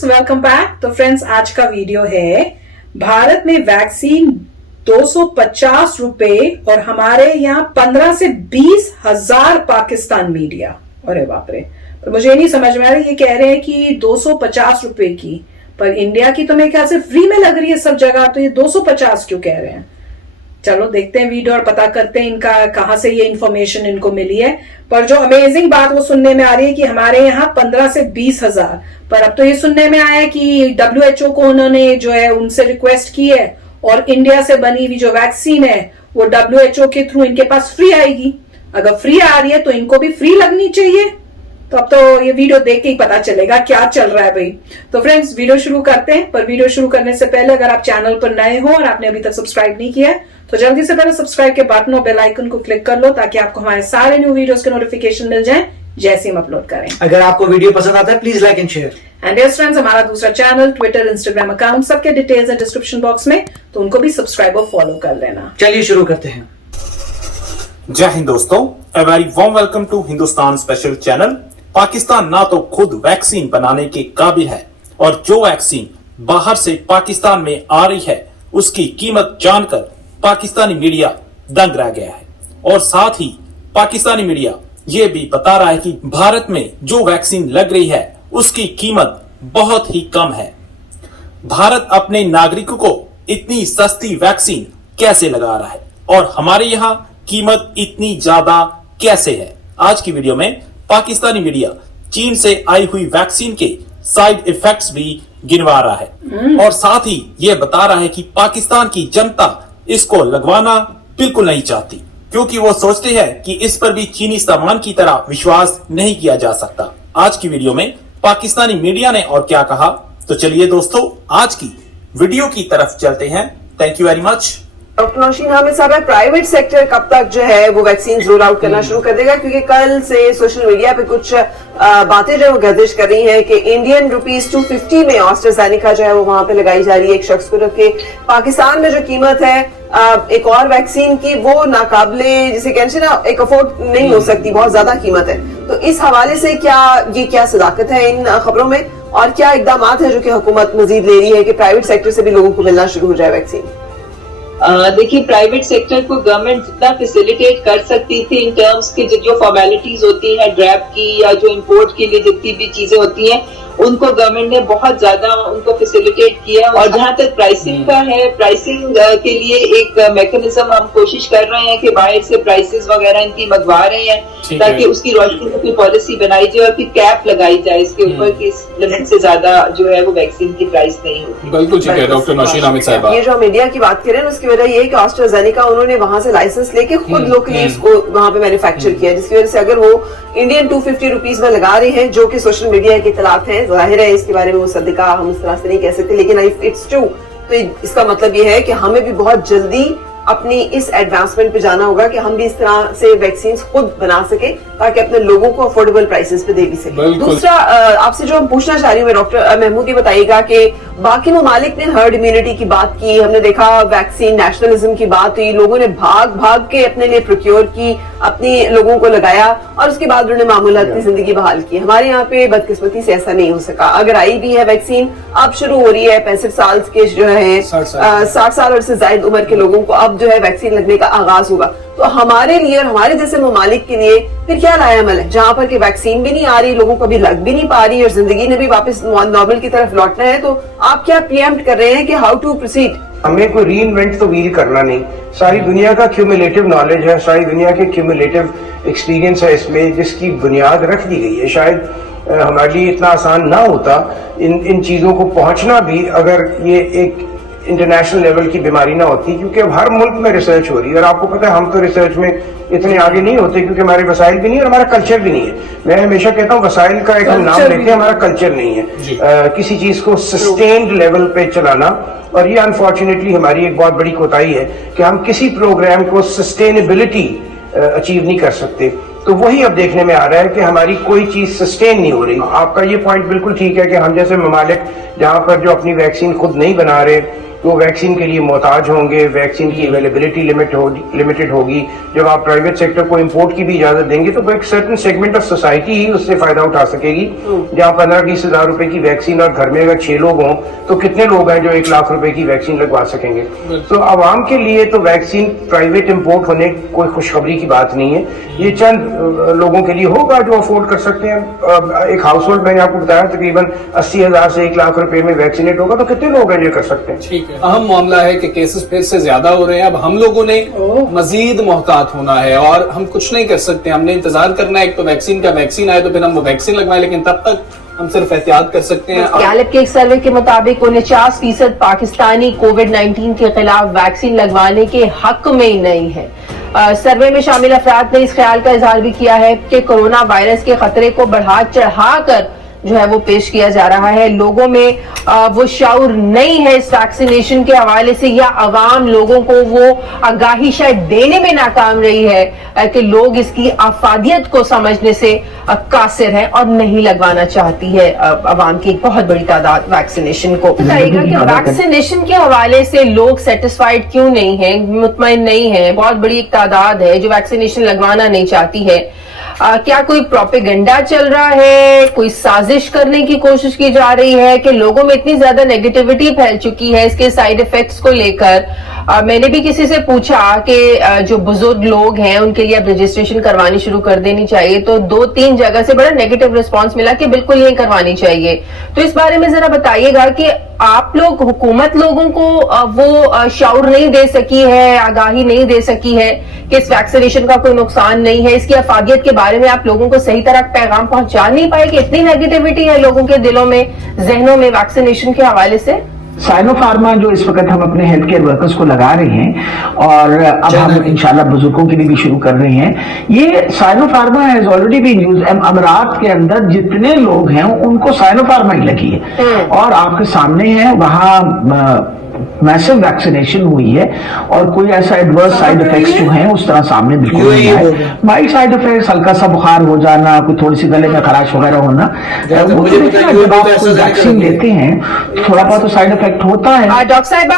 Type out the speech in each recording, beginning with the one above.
Friends, welcome back. तो friends, आज का वीडियो है भारत में वैक्सीन 250 रुपए और हमारे यहाँ 15 से 20 हजार पाकिस्तान मीडिया। अरे बाप रे, पर मुझे नहीं समझ में आ रहा। ये कह रहे हैं कि 250 रुपए की, पर इंडिया की तो मेरे ख्याल से फ्री में लग रही है सब जगह, तो ये 250 क्यों कह रहे हैं? चलो देखते हैं वीडियो और पता करते हैं इनका कहां से ये इन्फॉर्मेशन इनको मिली है। पर जो अमेजिंग बात वो सुनने में आ रही है कि हमारे यहाँ 15 से 20 हजार, पर अब तो ये सुनने में आया है कि WHO को उन्होंने जो है उनसे रिक्वेस्ट की है और इंडिया से बनी हुई जो वैक्सीन है वो WHO के थ्रू इनके पास फ्री आएगी। अगर फ्री आ रही है तो इनको भी फ्री लगनी चाहिए। तो अब तो ये वीडियो देख के ही पता चलेगा क्या चल रहा है भाई। तो फ्रेंड्स, वीडियो शुरू करते हैं। पर वीडियो शुरू करने से पहले अगर आप चैनल पर नए हो और आपने अभी तक सब्सक्राइब नहीं किया है तो जल्दी से पहले सब्सक्राइब के बटन और बेल आइकन को क्लिक कर लो ताकि आपको हमारे सारे न्यू वीडियोस के नोटिफिकेशन मिल जाएं जैसे हम अपलोड करें। अगर आपको वीडियो पसंद आता है please like and share. And yes friends, हमारा दूसरा चैनल, ट्विटर, इंस्टाग्राम अकाउंट, सबके डिटेल्स है डिस्क्रिप्शन बॉक्स में, तो उनको भी सब्सक्राइब और फॉलो कर लेना। चलिए शुरू करते हैं। जय हिंद दोस्तों, a very warm welcome to Hindustan special channel. Pakistan ना तो खुद वैक्सीन बनाने के काबिल है और जो वैक्सीन बाहर से पाकिस्तान में आ रही है उसकी कीमत जानकर पाकिस्तानी मीडिया दंग रह गया है। और साथ ही पाकिस्तानी मीडिया ये भी बता रहा है कि भारत में जो वैक्सीन लग रही है उसकी कीमत बहुत ही कम है। भारत अपने नागरिकों को इतनी सस्ती वैक्सीन कैसे लगा रहा है और हमारे यहाँ कीमत इतनी ज्यादा कैसे है? आज की वीडियो में पाकिस्तानी मीडिया चीन से आई हुई वैक्सीन के साइड इफेक्ट्स भी गिनवा रहा है और साथ ही ये बता रहा है कि पाकिस्तान की जनता इसको लगवाना बिल्कुल नहीं चाहती, क्योंकि वो सोचते हैं कि इस पर भी चीनी सामान की तरह विश्वास नहीं किया जा सकता। आज की वीडियो में पाकिस्तानी मीडिया ने और क्या कहा, तो चलिए दोस्तों आज की वीडियो की तरफ चलते हैं। Thank you very much. Doctor Naushin Hamid साहब है, प्राइवेट सेक्टर कब तक जो है वो वैक्सीन रोल आउट करना शुरू कर देगा? क्योंकि कल से सोशल मीडिया पे कुछ बातें जो है वो गर्दिश कर रही हैं कि इंडियन रुपीज 250 में ऑस्ट्राजेनेका जो है वो वहां पे लगाई जा रही है एक शख्स को रख के। पाकिस्तान में जो कीमत है एक और वैक्सीन की वो नाकाबिले, जिसे कहते हैं ना, एक अफोर्ड नहीं हो सकती, बहुत ज्यादा कीमत है। तो इस हवाले से क्या सदाकत है इन खबरों में और क्या इकदाम है जो कि हुकूमत मजीद ले रही है कि प्राइवेट सेक्टर से भी लोगों को मिलना शुरू हो जाए वैक्सीन? देखिए, प्राइवेट सेक्टर को गवर्नमेंट जितना फैसिलिटेट कर सकती थी इन टर्म्स के जो फॉर्मेलिटीज होती हैं ड्रैप की या जो इंपोर्ट के लिए जितनी भी चीजें होती हैं उनको गवर्नमेंट ने बहुत ज्यादा उनको फैसिलिटेट किया। और जहां तक प्राइसिंग का है, प्राइसिंग के लिए एक मैकेनिज्म हम कोशिश कर रहे हैं कि बाहर से प्राइसेस वगैरह इनकी मंगवा रहे हैं ताकि उसकी रोशनी में कोई पॉलिसी बनाई जाए और फिर कैप लगाई जाए इसके ऊपर कि इस लिमिट से ज्यादा जो है वो वैक्सीन की प्राइस नहीं होगी। बिल्कुल ठीक है डॉक्टर नौशीन हामिद साहिबा। ये जो मीडिया की बात करें उसकी वजह ये है कि ऑस्ट्राजेनेका उन्होंने वहां से लाइसेंस लेके खुद लोकली इसको वहां पे मैन्युफैक्चर किया, जिसकी वजह से अगर वो इंडियन 250 रुपीज में लगा रहे हैं जो कि सोशल मीडिया के खिलाफ है, जाहिर है इसके बारे में वो सदका हम इस तरह से नहीं कह सकते, लेकिन इट्स ट्रू। तो इसका मतलब ये है कि हमें भी बहुत जल्दी अपनी इस एडवांसमेंट पे जाना होगा कि हम भी इस तरह से वैक्सीन खुद बना सके ताकि अपने लोगों को अफोर्डेबल प्राइसेस पे दे भी सके। दूसरा आपसे जो हम पूछना चाह रही हूँ डॉक्टर महमूद, ये बताइएगा कि बाकी ममालिक ने हर्ड इम्यूनिटी की बात की, हमने देखा वैक्सीन नेशनलिज्म की बात हुई, लोगों ने भाग भाग के अपने लिए प्रोक्योर की, अपनी लोगों को लगाया और उसके बाद उन्होंने मामूलाती जिंदगी बहाल की। हमारे यहाँ पे बदकिस्मती से ऐसा नहीं हो सका। अगर आई भी है वैक्सीन, अब शुरू हो रही है 65 साल के जो है 60 साल और से ज्यादा उम्र के लोगों को अब जो है वैक्सीन लगने का आगाज होगा। तो हमारे लिए और हमारे जैसे ममालिक के लिए फिर क्या लायामल है जहाँ पर कि वैक्सीन भी नहीं आ रही, लोगों को भी लग भी नहीं पा रही और जिंदगी ने भी वापस नॉर्मल की तरफ लौटना है? तो आप क्या प्रीएम्प्ट कर रहे हैं कि हाउ टू प्रोसीड? हमें कोई री इन्वेंट तो व्हील करना नहीं, सारी दुनिया का क्यूमुलेटिव नॉलेज है, सारी दुनिया के क्यूमुलेटिव एक्सपीरियंस है इसमें, जिसकी बुनियाद रख दी गई है। शायद हमारे लिए इतना आसान ना होता इन चीजों को पहुंचना भी अगर ये एक इंटरनेशनल लेवल की बीमारी ना होती, क्योंकि अब हर मुल्क में रिसर्च हो रही है और आपको पता है हम तो रिसर्च में इतने आगे नहीं होते क्योंकि हमारे वसाइल भी नहीं है और हमारा कल्चर भी नहीं है। मैं हमेशा कहता हूँ वसाइल का एक हम नाम लेते हैं, हमारा कल्चर नहीं है किसी चीज को सस्टेन्ड लेवल पे चलाना। और ये अनफॉर्चुनेटली हमारी एक बहुत बड़ी कोताही है कि हम किसी प्रोग्राम को सस्टेनेबिलिटी अचीव नहीं कर सकते। तो वही अब देखने में आ रहा है कि हमारी कोई चीज सस्टेन नहीं हो रही। आपका ये पॉइंट बिल्कुल ठीक है कि हम जैसे ममालिक जहां पर जो अपनी वैक्सीन खुद नहीं बना रहे तो वैक्सीन के लिए मोहताज होंगे, वैक्सीन की अवेलेबिलिटी लिमिटेड होगी। जब आप प्राइवेट सेक्टर को इंपोर्ट की भी इजाजत देंगे तो एक सर्टेन सेगमेंट ऑफ सोसाइटी ही उससे फायदा उठा सकेगी। जहाँ 15-20 हजार रुपए की वैक्सीन और घर में अगर 6 लोग हों तो कितने लोग हैं जो 1 लाख रुपए की वैक्सीन लगवा सकेंगे। तो आवाम के लिए तो वैक्सीन प्राइवेट इंपोर्ट होने कोई खुशखबरी की बात नहीं है। ये चंद लोगों के लिए होगा जो अफोर्ड कर सकते हैं। एक हाउस होल्ड मैंने आपको बताया तकरीबन 80,000 से 1 लाख रुपए में वैक्सीनेट होगा, तो कितने लोग हैं ये कर सकते हैं। ठीक है, अहम मामला है कि केसेस फिर से ज्यादा हो रहे हैं। अब हम लोगों ने मजीद मोहतात होना है और हम कुछ नहीं कर सकते। हमने इंतजार करना है, एक तो वैक्सीन का वैक्सीन आए तो फिर हम वो वैक्सीन लगवाएं, लेकिन तब तक हम सिर्फ एहतियात कर सकते हैं। गैलेप के एक सर्वे के मुताबिक 49% पाकिस्तानी कोविड-19 के खिलाफ वैक्सीन लगवाने के हक में नहीं है। सर्वे में शामिल अफराद ने इस ख्याल का इजहार भी किया है कि कोरोना वायरस के खतरे को बढ़ा चढ़ाकर जो है वो पेश किया जा रहा है। लोगों में वो शऊर नहीं है इस वैक्सीनेशन के हवाले से, या अवाम लोगों को वो आगाही शायद देने में नाकाम रही है कि लोग इसकी अफादियत को समझने से कासिर है और नहीं लगवाना चाहती है अवाम की एक बहुत बड़ी तादाद वैक्सीनेशन को। बताइएगा कि वैक्सीनेशन के हवाले से लोग सेटिस्फाइड क्यों नहीं है, मुतमईन नहीं है। बहुत बड़ी एक तादाद है जो वैक्सीनेशन लगवाना नहीं चाहती है। क्या कोई प्रोपेगेंडा चल रहा है, कोई साजिश करने की कोशिश की जा रही है कि लोगों में इतनी ज्यादा नेगेटिविटी फैल चुकी है इसके साइड इफेक्ट्स को लेकर? मैंने भी किसी से पूछा कि जो बुजुर्ग लोग हैं उनके लिए अब रजिस्ट्रेशन करवानी शुरू कर देनी चाहिए, तो 2-3 जगह से बड़ा नेगेटिव रिस्पांस मिला कि बिल्कुल ये करवानी चाहिए। तो इस बारे में जरा बताइएगा कि आप लोग, हुकूमत लोगों को वो शऊर नहीं दे सकी है, आगाही नहीं दे सकी है कि इस वैक्सीनेशन का कोई नुकसान नहीं है, इसकी अफादियत के बारे में आप लोगों को सही तरह पैगाम पहुंचा नहीं पाए कि इतनी नेगेटिविटी है लोगों के दिलों में, जहनों में वैक्सीनेशन के हवाले से? साइनोफार्मा जो इस वक्त हम अपने हेल्थ केयर वर्कर्स को लगा रहे हैं और अब हम इंशाल्लाह बुजुर्गों के लिए भी शुरू कर रहे हैं। ये Sinopharm has already been used. अमरात के अंदर जितने लोग हैं उनको साइनोफार्मा ही लगी है और आपके सामने है वहां मैसिव वैक्सीनेशन हुई है और कोई ऐसा एडवर्स साइड इफेक्ट्स जो हैं उस तरह सामने बिल्कुल नहीं है। माइल्ड साइड इफेक्ट्स, हल्का सा बुखार हो जाना, कोई थोड़ी सी गले में खराश वगैरह होना, वो जब आप कोई वैक्सीन लेते हैं थोड़ा बहुत तो साइड इफेक्ट होता है। डॉक्टर साहिबा,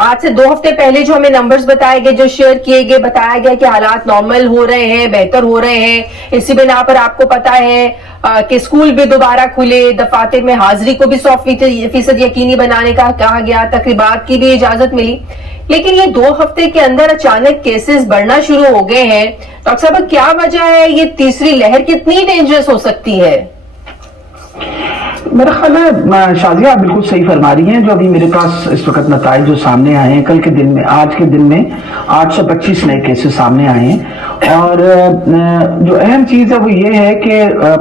आज से 2 हफ्ते पहले जो हमें नंबर्स बताए गए, जो शेयर किए गए, बताया गया कि हालात नॉर्मल हो रहे हैं, बेहतर हो रहे हैं। इसी बिना पर आपको पता है कि स्कूल भी दोबारा खुले, दफातर में हाजिरी को भी 100% यकीनी बनाने का कहा गया, तकरीबात की भी इजाजत मिली। लेकिन ये 2 हफ्ते के अंदर अचानक केसेस बढ़ना शुरू हो गए हैं। डॉक्टर साहब, क्या वजह है? ये तीसरी लहर कितनी डेंजरस हो सकती है? मेरा ख्याल है शाजिया आप बिल्कुल सही फरमा रही हैं। जो अभी मेरे पास इस वक्त नताइज जो सामने आए हैं, कल के दिन में, आज के दिन में 825 नए केसेस सामने आए हैं और जो अहम चीज है वो ये है कि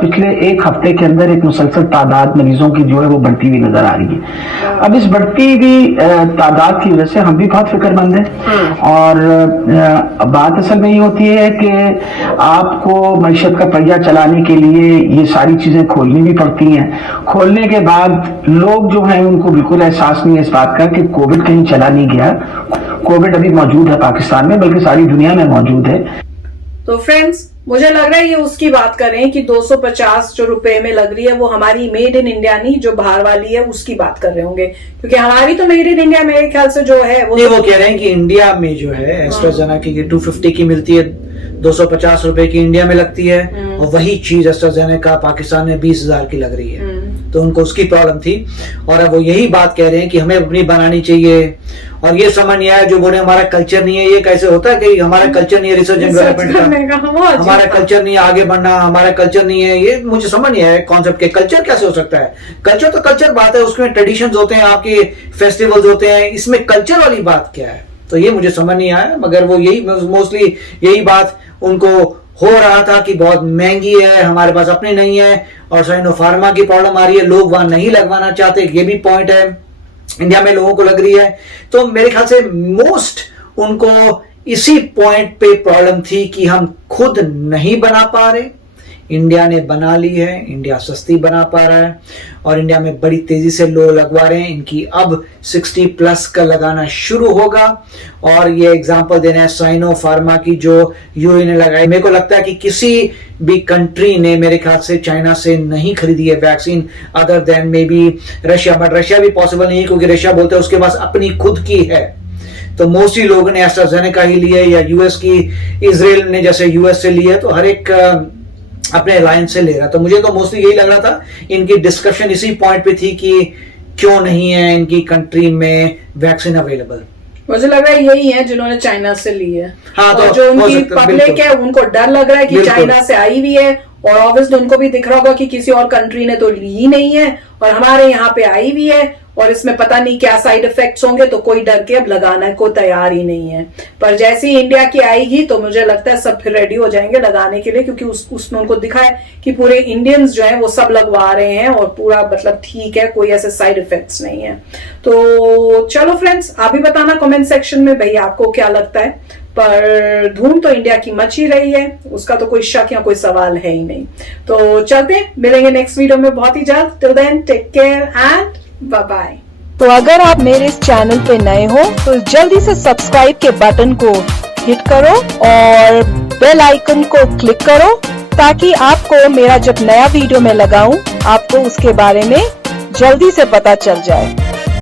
पिछले 1 हफ्ते के अंदर एक मुसलसल तादाद मरीजों की जो है वो बढ़ती हुई नजर आ रही है। अब इस बढ़ती हुई तादाद की वजह से हम भी बहुत फिक्रमंद हैं और बात असल में ये होती है कि आपको मईशत का पहिया चलाने के लिए ये सारी चीजें खोलनी भी पड़ती हैं। खोलने के बाद लोग जो हैं उनको बिल्कुल एहसास नहीं है इस बात का कि कोविड कहीं चला नहीं गया। कोविड अभी मौजूद है पाकिस्तान में, बल्कि सारी दुनिया में मौजूद है। तो फ्रेंड्स, मुझे लग रहा है ये उसकी बात कर रहे हैं कि 250 जो रुपए में लग रही है वो हमारी मेड इन इंडिया नहीं, जो बाहर वाली है उसकी बात कर रहे होंगे, क्योंकि हमारी तो मेड इन इंडिया मेरे ख्याल से जो है वो कह रहे हैं कि इंडिया में जो है एस्ट्राजेनेका की 250 की मिलती है, 250 रुपए की इंडिया में लगती है और वही चीज एस्ट्राजेनेका पाकिस्तान में 20,000 की लग रही है। तो उनको उसकी प्रॉब्लम थी और अब वो यही बात कह रहे हैं कि हमें अपनी बनानी चाहिए। और ये समझ नहीं आया जो बोले हमारा कल्चर नहीं है। ये कैसे होता है कि हमारा कल्चर नहीं है रिसर्च एंड डेवलपमेंट का, हमारा कल्चर नहीं है आगे बढ़ना, हमारा कल्चर नहीं है, ये मुझे समझ नहीं आया कॉन्सेप्ट के। कल्चर कैसे हो सकता है? कल्चर तो कल्चर बात है, उसमें ट्रेडिशंस होते हैं, आपके फेस्टिवल्स होते हैं, इसमें कल्चर वाली बात क्या है? तो ये मुझे समझ नहीं आया। मगर वो यही मोस्टली यही बात उनको हो रहा था कि बहुत महंगी है, हमारे पास अपनी नहीं है और साइनोफार्मा की प्रॉब्लम आ रही है, लोग वहां नहीं लगवाना चाहते, ये भी पॉइंट है। इंडिया में लोगों को लग रही है। तो मेरे ख्याल से मोस्ट उनको इसी पॉइंट पे प्रॉब्लम थी कि हम खुद नहीं बना पा रहे, इंडिया ने बना ली है, इंडिया सस्ती बना पा रहा है और इंडिया में बड़ी तेजी से लोग लगवा रहे हैं। इनकी अब 60+ का लगाना शुरू होगा और ये एग्जांपल देना है साइनो फार्मा की जो यूएई ने लगाई। मेरे को लगता है कि किसी भी कंट्री ने मेरे ख्याल से चाइना से नहीं खरीदी है vaccine other than may be Russia, but Russia भी पॉसिबल नहीं है क्योंकि रशिया बोलते हैं उसके पास अपनी खुद की है। तो मोस्टली लोगों ने एस्ट्राजेनेका ही ली है या यूएस की, इजराइल ने जैसे यूएस से ली है, तो हर एक अपने अलायंस से ले रहा। तो मुझे तो मोस्टली यही लग रहा था, इनकी डिस्कशन इसी पॉइंट पे थी कि क्यों नहीं है इनकी कंट्री में वैक्सीन अवेलेबल। मुझे लग रहा है यही है जिन्होंने चाइना से ली है। हाँ, और तो जो उनकी पब्लिक है उनको डर लग रहा है कि चाइना से आई हुई है और ऑब्वियसली उनको भी दिख रहा होगा कि किसी और कंट्री ने तो ली ही नहीं है और हमारे यहाँ पे आई हुई है और इसमें पता नहीं क्या साइड इफेक्ट्स होंगे, तो कोई डर के अब लगाने को तैयार ही नहीं है। पर जैसे ही इंडिया की आएगी तो मुझे लगता है सब फिर रेडी हो जाएंगे लगाने के लिए, क्योंकि उसने उनको दिखा है कि पूरे इंडियंस जो है वो सब लगवा रहे हैं और पूरा मतलब ठीक है, कोई ऐसे साइड इफेक्ट्स नहीं है। तो चलो फ्रेंड्स, आप भी बताना कमेंट सेक्शन में भाई आपको क्या लगता है। पर धूम तो इंडिया की मच ही रही है, उसका तो कोई शक या कोई सवाल है ही नहीं। तो चलते मिलेंगे नेक्स्ट वीडियो में बहुत ही जल्द। Till then take care and bye bye. तो अगर आप मेरे इस चैनल पे नए हो तो जल्दी से सब्सक्राइब के बटन को हिट करो और बेल आइकन को क्लिक करो ताकि आपको मेरा जब नया वीडियो मैं लगाऊं आपको उसके बारे में जल्दी से पता चल जाए।